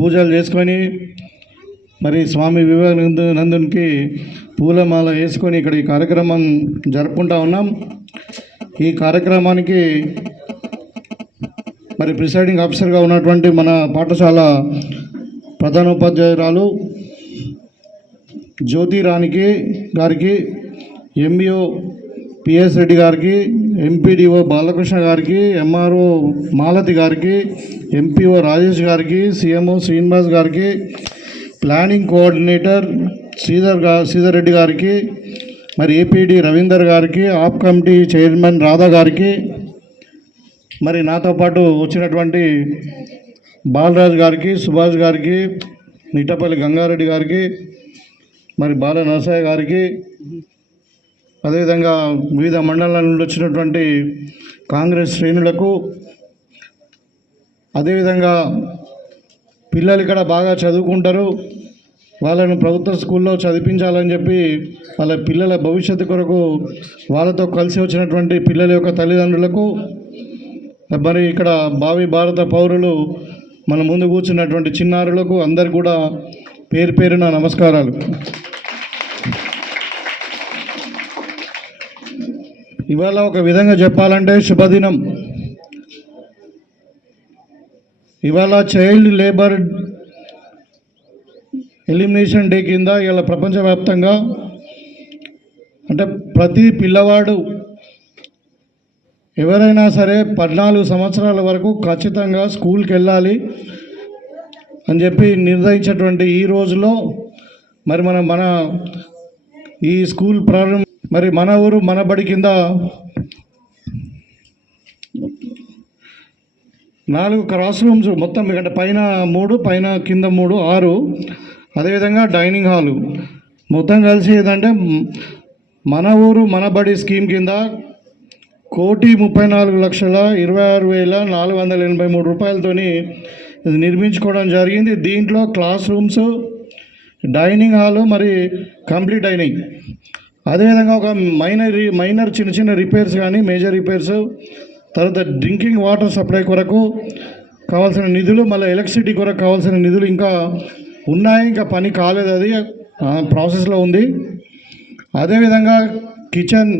పూజలు చేసుకొని మరి స్వామి వివేకానందునికి పూలమాల వేసుకొని ఇక్కడ ఈ కార్యక్రమం జరుపుకుంటా ఉన్నాం. ఈ కార్యక్రమానికి మరి ప్రిసైడింగ్ ఆఫీసర్గా ఉన్నటువంటి మన పాఠశాల ప్రధానోపాధ్యాయురాలు జ్యోతిరాణి గారికి, ఎంఈఓ పిఎస్ రెడ్డి గారికి, ఎంపీడీఓ బాలకృష్ణ గారికి, ఎంఆర్ఓ మాలతి గారికి, ఎంపీఓ రాజేష్ గారికి, సిఎంఓ శ్రీనివాస్ గారికి, ప్లానింగ్ కోఆర్డినేటర్ శ్రీధర్ రెడ్డి గారికి, మరి ఏపీడీ రవీందర్ గారికి, ఆప్ కమిటీ చైర్మన్ రాధా గారికి, మరి నాతో పాటు వచ్చినటువంటి బాలరాజు గారికి, సుభాష్ గారికి, నిట్టపల్లి గంగారెడ్డి గారికి, మరి బాల నరసయ్య గారికి, అదేవిధంగా వివిధ మండలాల నుండి వచ్చినటువంటి కాంగ్రెస్ శ్రేణులకు, అదేవిధంగా పిల్లలు ఇక్కడ బాగా చదువుకుంటారు, వాళ్ళను ప్రభుత్వ స్కూల్లో చదివించాలని చెప్పి వాళ్ళ పిల్లల భవిష్యత్తు కొరకు వాళ్ళతో కలిసి వచ్చినటువంటి పిల్లల యొక్క తల్లిదండ్రులకు, మరి ఇక్కడ భావి భారత పౌరులు మన ముందు కూర్చున్నటువంటి చిన్నారులకు అందరు కూడా పేరు పేరున నమస్కారాలు. ఇవాళ ఒక విధంగా చెప్పాలంటే శుభదినం. ఇవాళ చైల్డ్ లేబర్ ఎలిమినేషన్ డే కింద ఇవాళ ప్రపంచవ్యాప్తంగా అంటే ప్రతి పిల్లవాడు ఎవరైనా సరే 14 సంవత్సరాల వరకు ఖచ్చితంగా స్కూల్కి వెళ్ళాలి అని చెప్పి నిర్ణయించేటువంటి ఈ రోజులో మరి మన ఈ స్కూల్ ప్రారంభం మరి మన ఊరు మన బడి కింద 4 క్లాస్ రూమ్స్ మొత్తం, ఎందుకంటే పైన 3 పైన కింద 3 6, అదేవిధంగా డైనింగ్ హాలు మొత్తం కలిసి ఏదంటే మన ఊరు మన బడి స్కీమ్ కింద 1,34,26,483 రూపాయలతోని ఇది నిర్మించుకోవడం జరిగింది. దీంట్లో క్లాస్ రూమ్స్, డైనింగ్ హాలు, మరి కంప్లీట్ అయినాయి. అదేవిధంగా ఒక మైనర్ చిన్న చిన్న రిపేర్స్ కానీ మేజర్ రిపేర్స్, తర్వాత డ్రింకింగ్ వాటర్ సప్లై కొరకు కావాల్సిన నిధులు, మళ్ళీ ఎలక్ట్రిసిటీ కొరకు కావాల్సిన నిధులు ఇంకా ఉన్నాయి, ఇంకా పని కాలేదు, అది ప్రాసెస్లో ఉంది. అదేవిధంగా కిచెన్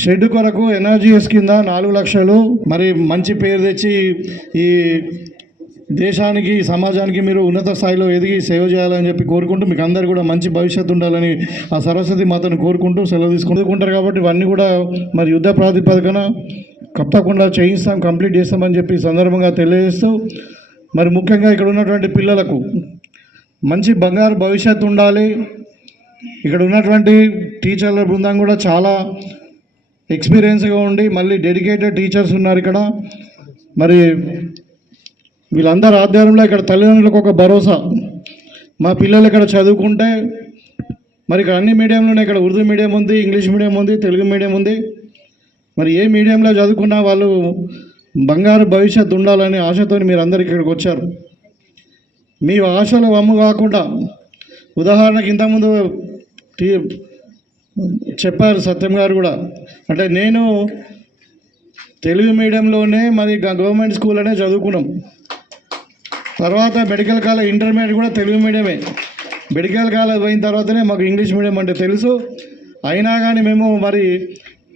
షెడ్ కొరకు ఎన్ఆర్జీఎస్ కింద 4 లక్షలు, మరి మంచి పేరు తెచ్చి ఈ దేశానికి సమాజానికి మీరు ఉన్నత స్థాయిలో ఎదిగి సేవ చేయాలని చెప్పి కోరుకుంటూ, మీకు అందరు కూడా మంచి భవిష్యత్తు ఉండాలని ఆ సరస్వతి మాతను కోరుకుంటూ సెలవు తీసుకుంటారు. కాబట్టి ఇవన్నీ కూడా మరి యుద్ధ ప్రాతిపదికన తప్పకుండా చేయిస్తాం, కంప్లీట్ చేస్తామని చెప్పి సందర్భంగా తెలియజేస్తూ, మరి ముఖ్యంగా ఇక్కడ ఉన్నటువంటి పిల్లలకు మంచి బంగారు భవిష్యత్తు ఉండాలి. ఇక్కడ ఉన్నటువంటి టీచర్ల బృందం కూడా చాలా ఎక్స్పీరియన్స్గా ఉండి మళ్ళీ డెడికేటెడ్ టీచర్స్ ఉన్నారు ఇక్కడ. మరి వీళ్ళందరూ ఆధ్వర్యంలో ఇక్కడ తల్లిదండ్రులకు ఒక భరోసా, మా పిల్లలు ఇక్కడ చదువుకుంటే మరి ఇక్కడ అన్ని మీడియంలోనే, ఇక్కడ ఉర్దూ మీడియం ఉంది, ఇంగ్లీష్ మీడియం ఉంది, తెలుగు మీడియం ఉంది. మరి ఏ మీడియంలో చదువుకున్నా వాళ్ళు బంగారు భవిష్యత్తు ఉండాలని ఆశతో మీరు అందరు ఇక్కడికి వచ్చారు. మీ ఆశలు వమ్ము కాకుండా, ఉదాహరణకి ఇంతకుముందు చెప్పారు సత్యం గారు కూడా, అంటే నేను తెలుగు మీడియంలోనే మరి గవర్నమెంట్ స్కూల్లోనే చదువుకున్నాం. తర్వాత మెడికల్ కాలేజ్ ఇంటర్మీడియట్ కూడా తెలుగు మీడియమే. మెడికల్ కాలేజ్ పోయిన తర్వాతనే మాకు ఇంగ్లీష్ మీడియం అంటే తెలుసు. అయినా కానీ మేము మరి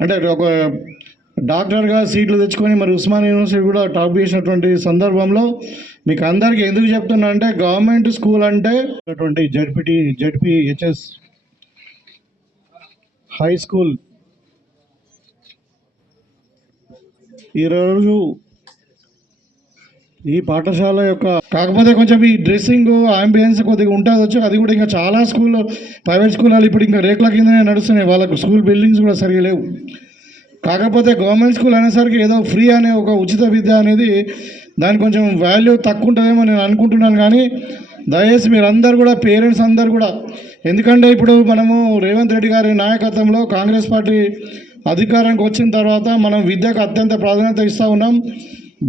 అంటే ఒక డాక్టర్గా సీట్లు తెచ్చుకొని మరి ఉస్మాన్ యూనివర్సిటీ కూడా టాప్ చేసినటువంటి సందర్భంలో మీకు అందరికీ ఎందుకు చెప్తున్నా అంటే, గవర్నమెంట్ స్కూల్ అంటే జెడ్పీహెచ్ఎస్ హై స్కూల్ ఈరోజు ఈ పాఠశాల యొక్క కాకపోతే కొంచెం ఈ డ్రెస్సింగ్ ఆంబియన్స్ కొద్దిగా ఉంటుంది వచ్చు. అది కూడా ఇంకా చాలా స్కూల్లో ప్రైవేట్ స్కూల్లో ఇప్పుడు ఇంకా రేట్ల కిందనే నడుస్తున్నాయి, వాళ్ళకు స్కూల్ బిల్డింగ్స్ కూడా సరిగా లేవు. కాకపోతే గవర్నమెంట్ స్కూల్ అనేసరికి ఏదో ఫ్రీ అనే ఒక ఉచిత విద్య అనేది దానికి కొంచెం వాల్యూ తక్కువ ఉంటుందేమో నేను అనుకుంటున్నాను. కానీ దయచేసి మీరందరూ కూడా పేరెంట్స్ అందరు కూడా, ఎందుకంటే ఇప్పుడు మనము రేవంత్ రెడ్డి గారి నాయకత్వంలో కాంగ్రెస్ పార్టీ అధికారానికి వచ్చిన తర్వాత మనం విద్యకు అత్యంత ప్రాధాన్యత ఇస్తూ ఉన్నాం.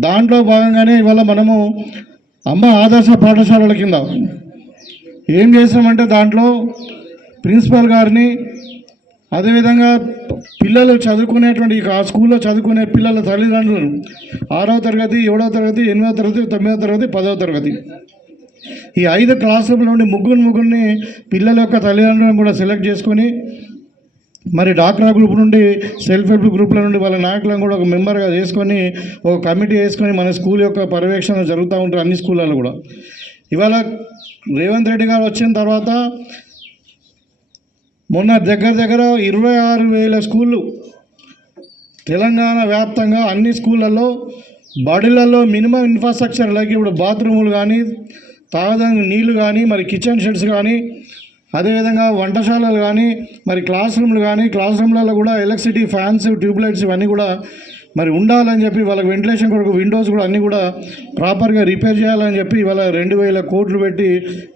దాంట్లో భాగంగానే ఇవాళ మనము అమ్మ ఆదర్శ పాఠశాలల కింద ఏం చేసామంటే, దాంట్లో ప్రిన్సిపల్ గారిని, అదేవిధంగా పిల్లలు చదువుకునేటువంటి ఆ స్కూల్లో చదువుకునే పిల్లల తల్లిదండ్రులు 6వ తరగతి 7వ తరగతి 8వ తరగతి 9వ తరగతి 10వ తరగతి ఈ 5 క్లాస్ రూమ్ల నుండి ముగ్గురిని పిల్లల యొక్క తల్లిదండ్రులను కూడా సెలెక్ట్ చేసుకొని మరి డాక్రా గ్రూప్ నుండి సెల్ఫ్ హెల్ప్ గ్రూప్ల నుండి వాళ్ళ నాయకులను కూడా ఒక మెంబర్గా చేసుకొని ఒక కమిటీ వేసుకొని మన స్కూల్ యొక్క పర్యవేక్షణ జరుగుతూ ఉంటుంది అన్ని స్కూళ్ళలో కూడా. ఇవాళ రేవంత్ రెడ్డి గారు వచ్చిన తర్వాత మొన్న దగ్గర 26,000 స్కూళ్ళు తెలంగాణ వ్యాప్తంగా అన్ని స్కూళ్ళల్లో బడులలో మినిమం ఇన్ఫ్రాస్ట్రక్చర్ లైక్ ఇప్పుడు బాత్రూములు కానీ తాగడానికి నీళ్లు కానీ మరి కిచెన్ షెడ్స్ కానీ అదేవిధంగా వంటశాలలు కానీ మరి క్లాస్ రూమ్లు కానీ క్లాస్ రూమ్లలో కూడా ఎలక్ట్రిసిటీ ఫ్యాన్స్ ట్యూబ్లైట్స్ ఇవన్నీ కూడా మరి ఉండాలని చెప్పి వాళ్ళకి వెంటిలేషన్ కొరకు విండోస్ కూడా అన్నీ కూడా ప్రాపర్గా రిపేర్ చేయాలని చెప్పి ఇవాళ 2,000 కోట్లు పెట్టి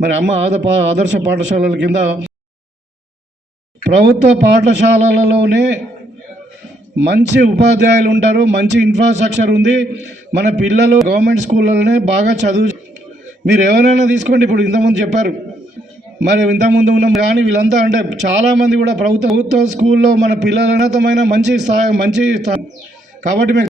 మరి అమ్మ ఆదర్శ పాఠశాలల కింద ప్రభుత్వ పాఠశాలలలోనే మంచి ఉపాధ్యాయులు ఉంటారు, మంచి ఇన్ఫ్రాస్ట్రక్చర్ ఉంది. మన పిల్లలు గవర్నమెంట్ స్కూళ్ళలోనే బాగా చదువు. మీరు ఎవరైనా తీసుకోండి, ఇప్పుడు ఇంతకుముందు చెప్పారు మరి ఇంతకుముందు ఉన్నాం కానీ వీళ్ళంతా అంటే చాలామంది కూడా ప్రభుత్వ స్కూల్లో మన పిల్లల ఉన్నతమైన మంచి కాబట్టి మీకు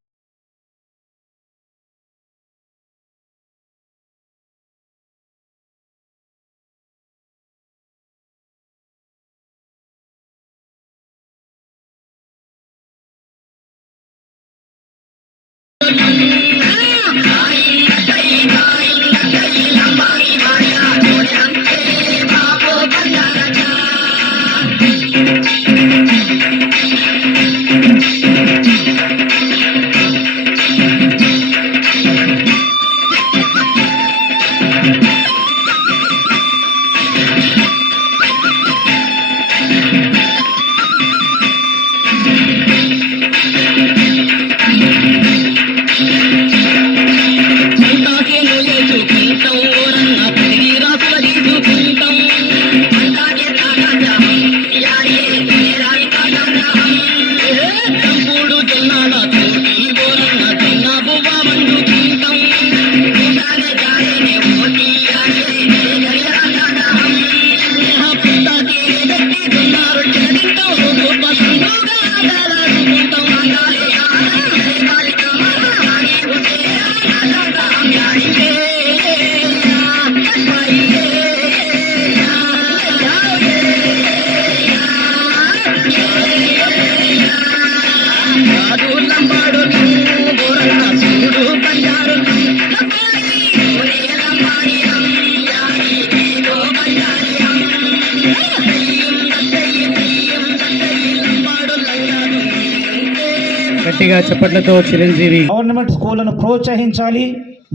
గట్టిగా చెప్పట్లతో చిరంజీవి. గవర్నమెంట్ స్కూళ్లను ప్రోత్సహించాలి,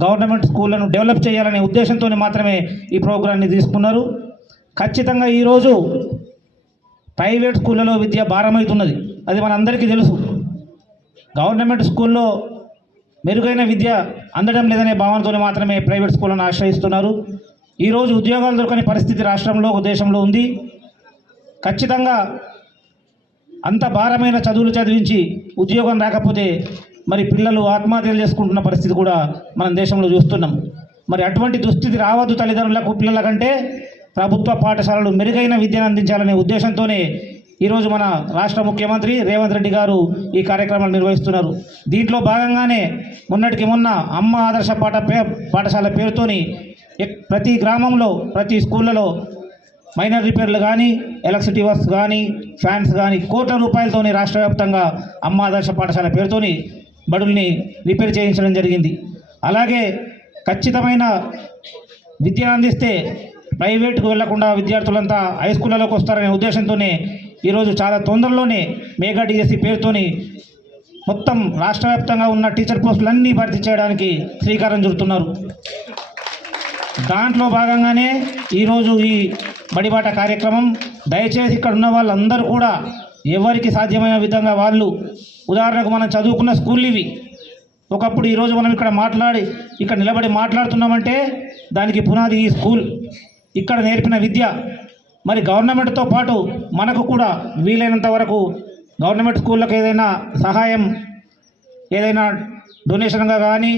గవర్నమెంట్ స్కూళ్లను డెవలప్ చేయాలనే ఉద్దేశంతో మాత్రమే ఈ ప్రోగ్రాన్ని తీసుకున్నారు. ఖచ్చితంగా ఈరోజు ప్రైవేట్ స్కూళ్ళలో విద్య భారమవుతున్నది, అది మనందరికీ తెలుసు. గవర్నమెంట్ స్కూల్లో మెరుగైన విద్య అందడం లేదనే భావనతో మాత్రమే ప్రైవేట్ స్కూళ్ళను ఆశ్రయిస్తున్నారు. ఈరోజు ఉద్యోగాలు దొరకని పరిస్థితి రాష్ట్రంలో దేశంలో ఉంది. ఖచ్చితంగా అంత భారమైన చదువులు చదివించి ఉద్యోగం రాకపోతే మరి పిల్లలు ఆత్మహత్యలు చేసుకుంటున్న పరిస్థితి కూడా మనం దేశంలో చూస్తున్నాం. మరి అటువంటి దుస్థితి రావద్దు తల్లిదండ్రులకు, పిల్లల కంటే ప్రభుత్వ పాఠశాలలు మెరుగైన విద్యను అందించాలనే ఉద్దేశంతోనే ఈరోజు మన రాష్ట్ర ముఖ్యమంత్రి రేవంత్ రెడ్డి గారు ఈ కార్యక్రమాలు నిర్వహిస్తున్నారు. దీంట్లో భాగంగానే మొన్నటికి మొన్న అమ్మ ఆదర్శ పాఠశాల పేరుతోని ప్రతి గ్రామంలో ప్రతి స్కూళ్ళలో మైనర్ రిపేర్లు కానీ ఎలక్ట్రిసిటీ వర్క్స్ కానీ ఫ్యాన్స్ కానీ కోట్ల రూపాయలతోని రాష్ట్ర వ్యాప్తంగా అమ్మ ఆదర్శ పాఠశాల పేరుతోని బడుల్ని రిపేర్ చేయించడం జరిగింది. అలాగే ఖచ్చితమైన విద్యను అందిస్తే ప్రైవేటుకు వెళ్లకుండా విద్యార్థులంతా హై స్కూళ్ళలోకి వస్తారనే ఉద్దేశంతోనే ఈరోజు చాలా తొందరలోనే మెగా డిఎస్సి పేరుతోని మొత్తం రాష్ట్ర వ్యాప్తంగా ఉన్న టీచర్ పోస్టులన్నీ భర్తీ చేయడానికి శ్రీకారం చుడుతున్నారు. దాంట్లో భాగంగానే ఈరోజు ఈ బడిబాట కార్యక్రమం. దయచేసి ఇక్కడ ఉన్న వాళ్ళందరూ కూడా ఎవరికి సాధ్యమైన విధంగా వాళ్ళు, ఉదాహరణకు మనం చదువుకున్న స్కూళ్ళు ఇవి. ఒకప్పుడు ఈరోజు మనం ఇక్కడ నిలబడి మాట్లాడుతున్నామంటే దానికి పునాది ఈ స్కూల్, ఇక్కడ నేర్పిన విద్య. మరి గవర్నమెంట్తో పాటు మనకు కూడా వీలైనంత వరకు గవర్నమెంట్ స్కూళ్ళకు ఏదైనా సహాయం, ఏదైనా డొనేషన్గా కానీ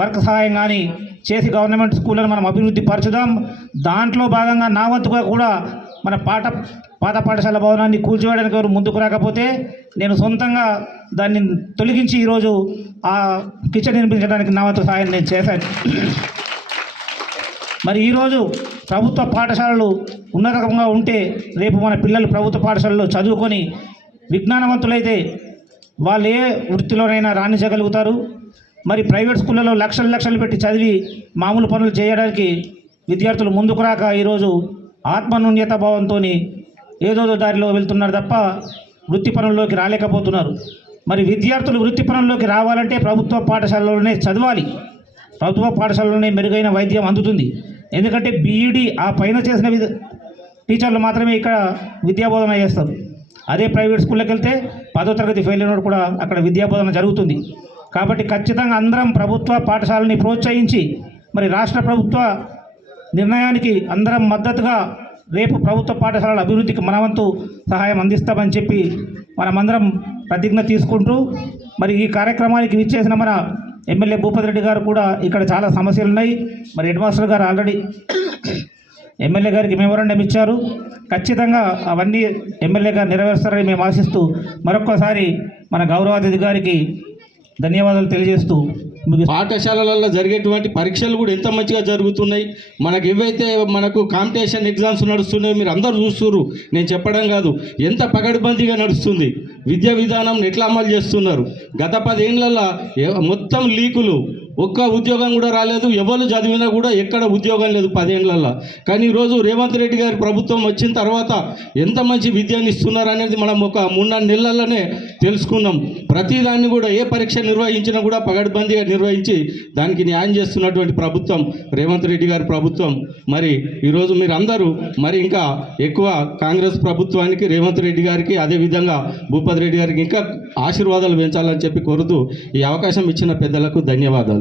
వర్క్ సహాయం కానీ చేసి గవర్నమెంట్ స్కూళ్ళను మనం అభివృద్ధి పరచుదాం. దాంట్లో భాగంగా నా వంతుగా కూడా మన పాత పాఠశాల భవనాన్ని కూల్చివేయడానికి ఎవరు ముందుకు రాకపోతే నేను సొంతంగా దాన్ని తొలగించి ఈరోజు ఆ కిచెన్ నిర్మించడానికి నా వంతు సహాయం నేను చేశాను. మరి ఈరోజు ప్రభుత్వ పాఠశాలలు ఉన్నతంగా ఉంటే రేపు మన పిల్లలు ప్రభుత్వ పాఠశాలలో చదువుకొని విజ్ఞానవంతులైతే వాళ్ళు ఏ వృత్తిలోనైనా రాణించగలుగుతారు. మరి ప్రైవేట్ స్కూళ్ళలో లక్షలు లక్షలు పెట్టి చదివి మామూలు పనులు చేయడానికి విద్యార్థులు ముందుకు రాక ఈరోజు ఆత్మన్యూన్యత భావంతో ఏదో దారిలో వెళ్తున్నారు తప్ప వృత్తి పనుల్లోకి రాలేకపోతున్నారు. మరి విద్యార్థులు వృత్తి పనుల్లోకి రావాలంటే ప్రభుత్వ పాఠశాలలోనే చదవాలి. ప్రభుత్వ పాఠశాలలోనే మెరుగైన వైద్యం అందుతుంది. ఎందుకంటే బీఈడి ఆ పైన చేసిన టీచర్లు మాత్రమే ఇక్కడ విద్యాబోధన చేస్తారు. అదే ప్రైవేట్ స్కూళ్ళకి వెళ్తే 10వ తరగతి ఫెయిల్ అయినప్పుడు కూడా అక్కడ విద్యాబోధన జరుగుతుంది. కాబట్టి ఖచ్చితంగా అందరం ప్రభుత్వ పాఠశాలని ప్రోత్సహించి మరి రాష్ట్ర ప్రభుత్వ నిర్ణయానికి అందరం మద్దతుగా రేపు ప్రభుత్వ పాఠశాలల అభివృద్ధికి మనవంతు సహాయం అందిస్తామని చెప్పి మనమందరం ప్రతిజ్ఞ తీసుకుంటూ మరి ఈ కార్యక్రమానికి విచ్చేసిన మన ఎమ్మెల్యే భూపతి రెడ్డి గారు కూడా ఇక్కడ చాలా సమస్యలు ఉన్నాయి. మరి హెడ్ మాస్టర్ గారు ఆల్రెడీ ఎమ్మెల్యే గారికి మెమోరాండం ఇచ్చారు. ఖచ్చితంగా అవన్నీ ఎమ్మెల్యే గారు నెరవేరుస్తారని మేము ఆశిస్తూ మరొక్కసారి మన గౌరవాతిథి గారికి ధన్యవాదాలు తెలియజేస్తూ పాఠశాలలలో జరిగేటువంటి పరీక్షలు కూడా ఎంత మంచిగా జరుగుతున్నాయి. మనకు ఏవైతే మనకు కాంపిటీషన్ ఎగ్జామ్స్ నడుస్తున్నాయో మీరు అందరూ చూస్తున్నారు, నేను చెప్పడం కాదు. ఎంత పగడ్బందీగా నడుస్తుంది, విద్యా విధానం ఎట్లా అమలు చేస్తున్నారు. గత 10 ఏళ్లలో మొత్తం లీకులు, ఒక్క ఉద్యోగం కూడా రాలేదు. ఎవరు చదివినా కూడా ఎక్కడ ఉద్యోగం లేదు 10 ఏళ్లలో. కానీ ఈరోజు రేవంత్ రెడ్డి గారి ప్రభుత్వం వచ్చిన తర్వాత ఎంత మంచి విద్యను ఇస్తున్నారు అనేది మనం ఒక 3-4 నెలల్లోనే తెలుసుకున్నాం. ప్రతిదాన్ని కూడా ఏ పరీక్ష నిర్వహించినా కూడా పగడ్బందీగా నిర్వహించి దానికి న్యాయం చేస్తున్నటువంటి ప్రభుత్వం రేవంత్ రెడ్డి గారి ప్రభుత్వం. మరి ఈరోజు మీరు అందరూ మరి ఇంకా ఎక్కువ కాంగ్రెస్ ప్రభుత్వానికి, రేవంత్ రెడ్డి గారికి, అదేవిధంగా భూపతి రెడ్డి గారికి ఇంకా ఆశీర్వాదాలు పెంచాలని చెప్పి కోరుతూ ఈ అవకాశం ఇచ్చిన పెద్దలకు ధన్యవాదాలు.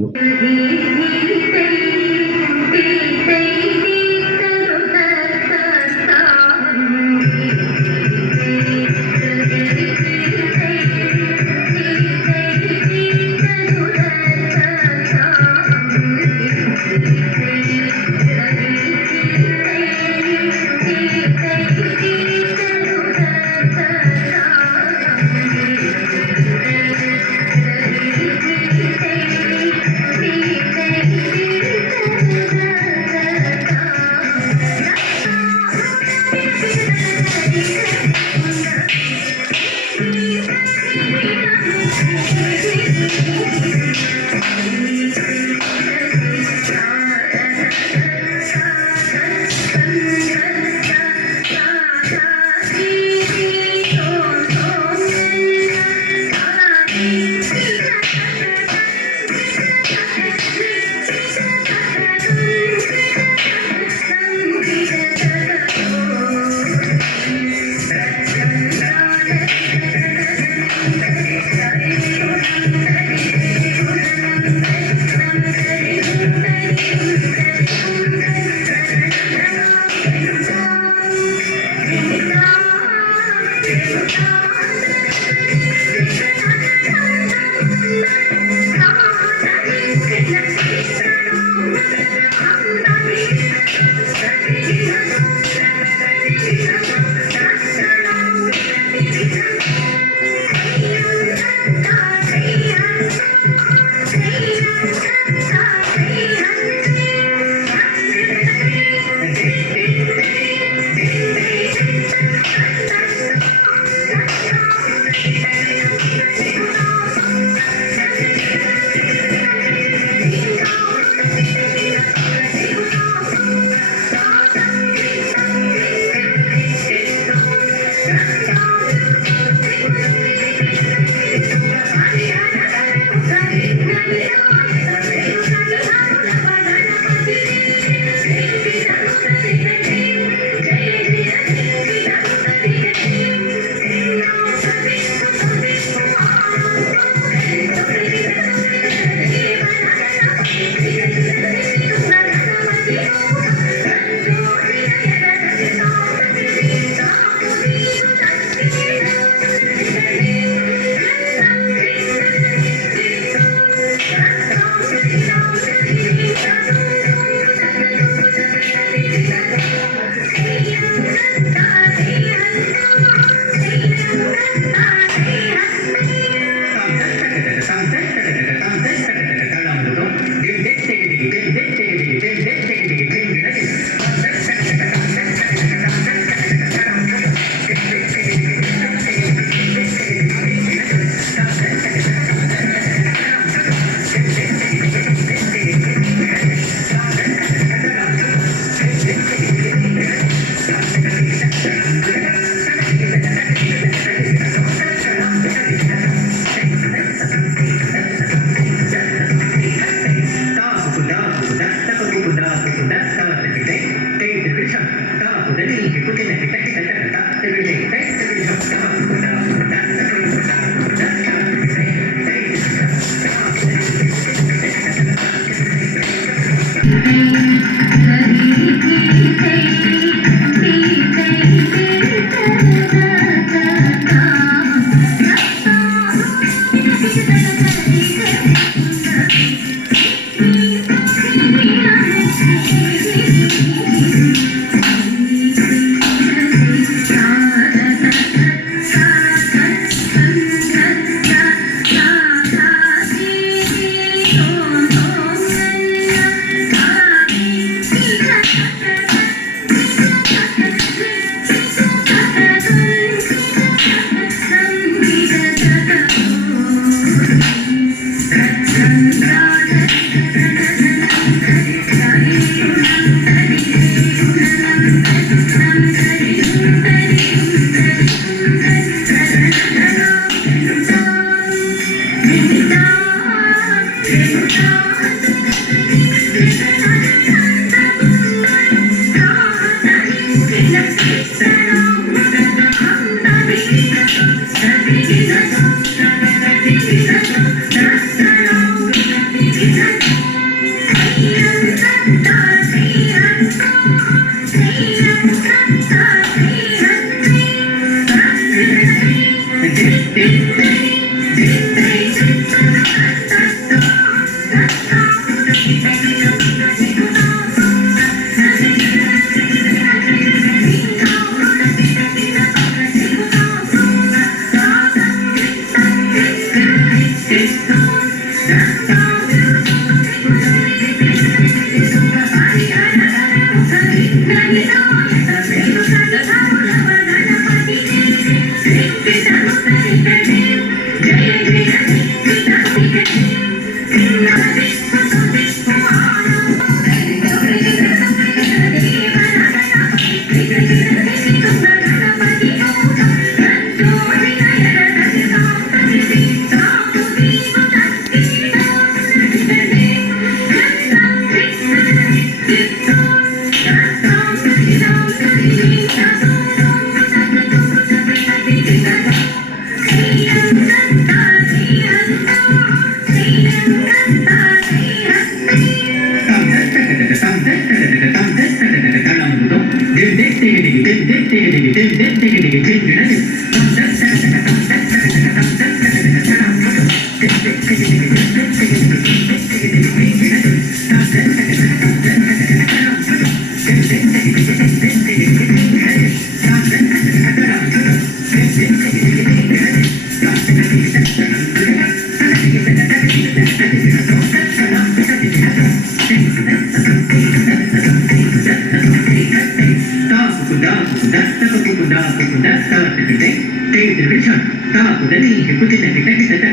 Richard, ta của đến đi thì có tin là cái